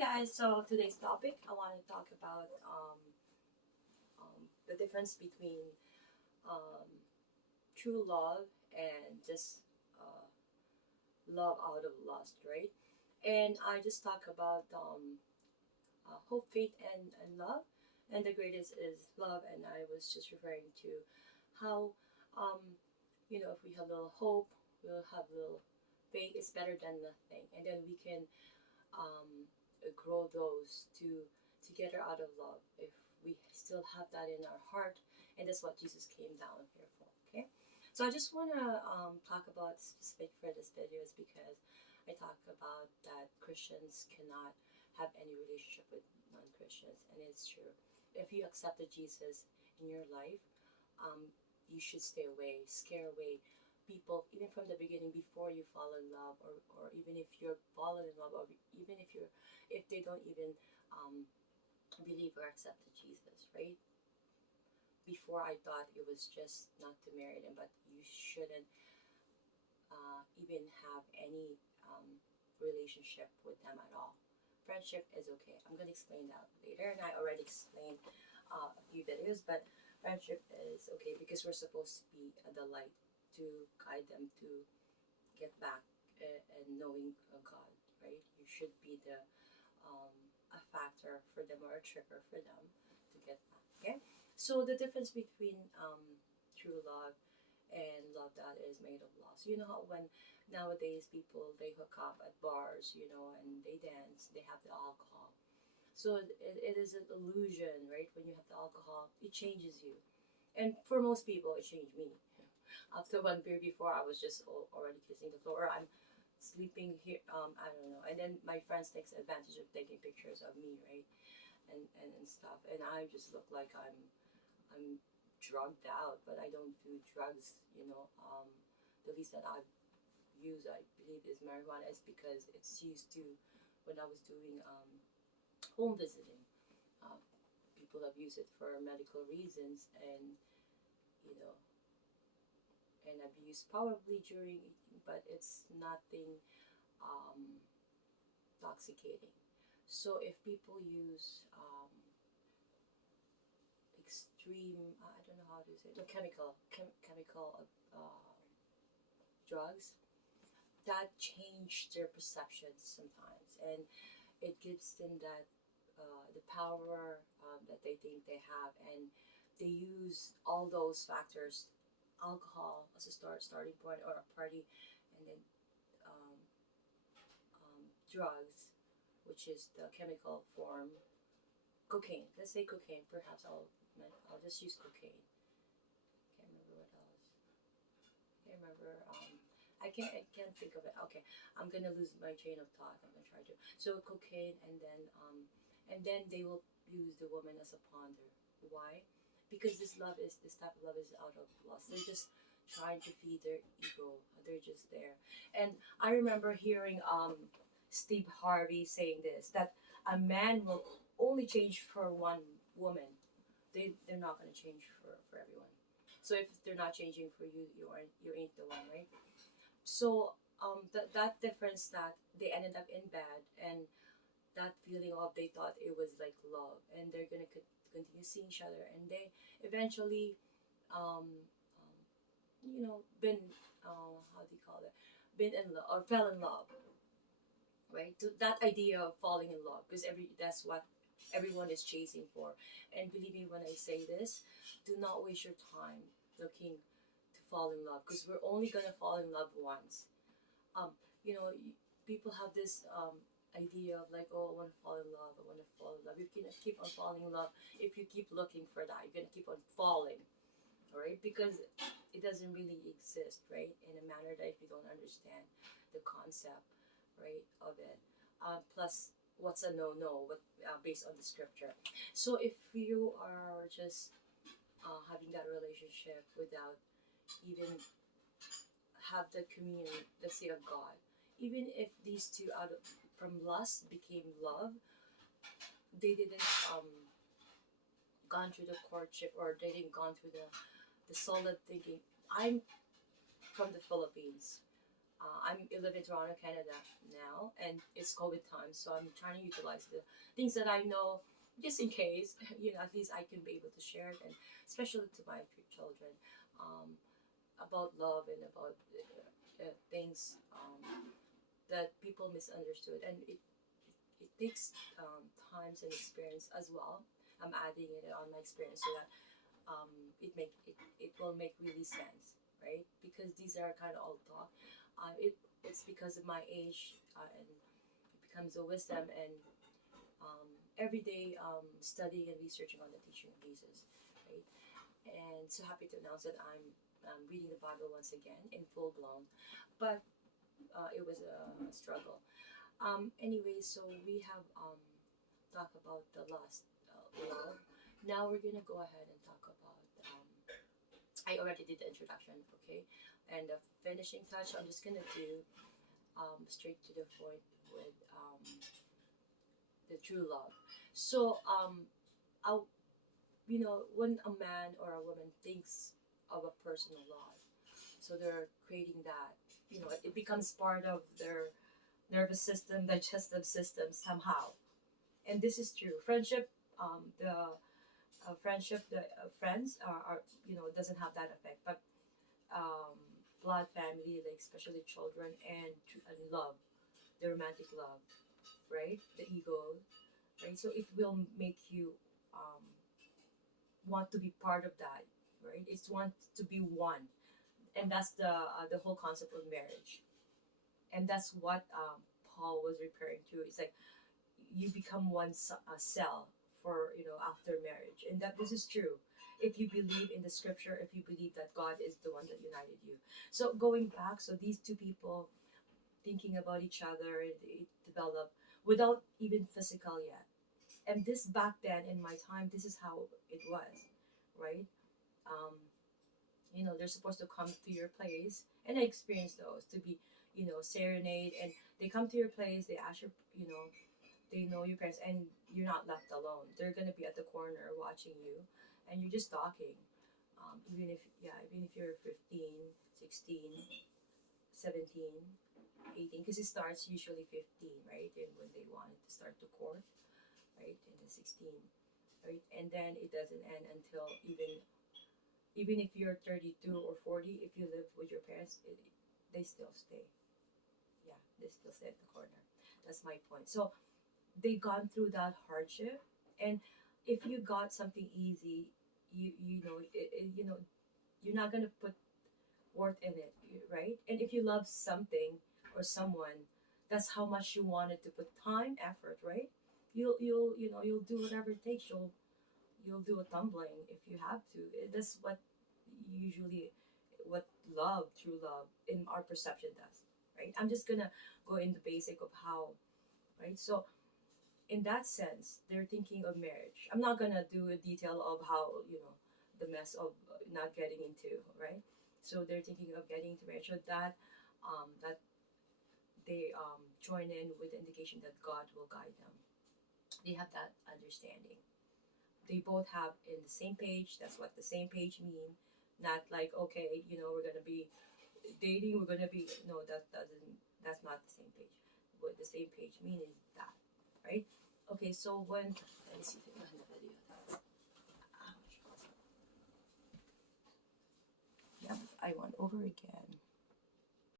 guys, so today's topic I want to talk about the difference between um, true love and just uh, love out of lust, right? And I just talk about hope, faith, and love, and the greatest is love. And I was just referring to how um, if we have a little hope, we'll have a little faith. It's better than nothing, and then we can grow those together out of love if we still have that in our heart, and that's what Jesus came down here for. Okay, so I just want to talk about specific for this video is because I talk about that Christians cannot have any relationship with non-Christians, and it's true. If you accepted Jesus in your life, um, you should stay away, scare away people, even from the beginning, before you fall in love, or even if you're fallen in love, or even if they don't even believe or accept Jesus, right? Before I thought it was just not to marry them, but you shouldn't even have any relationship with them at all. Friendship is okay. I'm gonna explain that later, and I already explained a few videos, but friendship is okay because we're supposed to be the light to guide them to get back and knowing God, right? You should be um, a factor for them or a trigger for them to get back. Okay, so the difference between true love and love that is made of love. So you know how when nowadays people they hook up at bars, and they dance, they have the alcohol. So it is an illusion, right? When you have the alcohol, it changes you, and for most people, it changed me. After one beer before, I was just already kissing the floor. Or I'm sleeping here. I don't know. And then my friends takes advantage of taking pictures of me, right? And stuff. And I just look like I'm drugged out, but I don't do drugs. The least that I've used, I believe, is marijuana. Is because it's used to when I was doing home visiting. Uh, People have used it for medical reasons, and you know and abuse probably during eating, but it's nothing um, intoxicating. So if people use extreme, I don't know how to say it, the chemical drugs, that change their perceptions sometimes, and it gives them that the power that they think they have, and they use all those factors, alcohol as a starting point or a party, and then um, drugs, which is the chemical form, cocaine. Let's say cocaine. Perhaps I'll just use cocaine. Can't remember what else. Can't remember. I can't think of it. Okay, I'm gonna lose my train of thought. I'm gonna try to. So cocaine, and then they will use the woman as a ponder. Why? Because this type of love is out of lust. They're just trying to feed their ego. They're just there. And I remember hearing Steve Harvey saying this, that a man will only change for one woman. They're not gonna change for everyone. So if they're not changing for you, you ain't the one, right? So that difference, that they ended up in bed, and that feeling of they thought it was like love, and they're gonna continue seeing each other, and they eventually um, been how do you call it, been in love or fell in love, right? To that idea of falling in love, because that's what everyone is chasing for. And believe me when I say this, do not waste your time looking to fall in love, because we're only gonna fall in love once. um you know People have this idea of like, oh, I want to fall in love, I want to fall in love. You can keep on falling in love if you keep looking for that. You're gonna keep on falling, all right? Because it doesn't really exist, right? In a manner that if you don't understand the concept, right, of it. Plus, what's a no-no? Based on the scripture. So if you are just having that relationship without even have the communion, let's say, of God, even if these two out of from lust became love, they didn't gone through the courtship, or they didn't gone through the solid thinking. I'm from the Philippines. I live in Toronto, Canada now, and it's COVID time, so I'm trying to utilize the things that I know just in case, at least I can be able to share it, and especially to my children, um, about love and about things that people misunderstood, and it takes times and experience as well. I'm adding it on my experience so that it will make really sense, right? Because these are kind of old talk. It's because of my age, and it becomes a wisdom and everyday studying and researching on the teaching of Jesus, right? And so happy to announce that I'm reading the Bible once again in full blown, but it was a struggle. Anyway, so we have talked about the last love. Now we're gonna go ahead and talk about. I already did the introduction, okay, and the finishing touch. I'm just gonna do straight to the point with the true love. So I, when a man or a woman thinks of a personal love, so they're creating that. It becomes part of their nervous system, digestive system somehow. And this is true. Friendship, the friendship, the friends are doesn't have that effect, but um, blood family, like especially children and love, the romantic love, right? The ego, right? So it will make you um, want to be part of that, right? It's want to be one, and that's the whole concept of marriage, and that's what Paul was referring to. It's like you become one cell for after marriage, and that this is true if you believe in the scripture, if you believe that God is the one that united you. So going back, so these two people thinking about each other, it developed without even physical yet. And this back then in my time, this is how it was, right? um, they're supposed to come to your place, and I experienced those to be serenade, and they come to your place, they ask they know your parents, and you're not left alone. They're gonna be at the corner watching you, and you're just talking. Even if you're 15, 16, 17, 18, because it starts usually 15, right? And when they wanted to start to court, right, in the 16, right, and then it doesn't end until even if you're 32 or 40, if you live with your parents, they still stay. Yeah, they still stay at the corner. That's my point. So they gone through that hardship, and if you got something easy, you're not gonna put worth in it, right? And if you love something or someone, that's how much you wanted to put time, effort, right? You'll do whatever it takes. You'll do a tumbling if you have to. That's what usually what love, true love, in our perception does, right? I'm just gonna go in the basic of how, right? So in that sense, they're thinking of marriage. I'm not gonna do a detail of how the mess of not getting into, right? So they're thinking of getting into marriage, so that they join in with the indication that God will guide them. They have that understanding. They both have in the same page. That's what the same page mean. Not like, okay, we're gonna be dating. We're gonna be no. That doesn't. That's not the same page. What the same page mean is that, right? Okay, so when let me see if I have the video. Ouch. Yep, I went over again.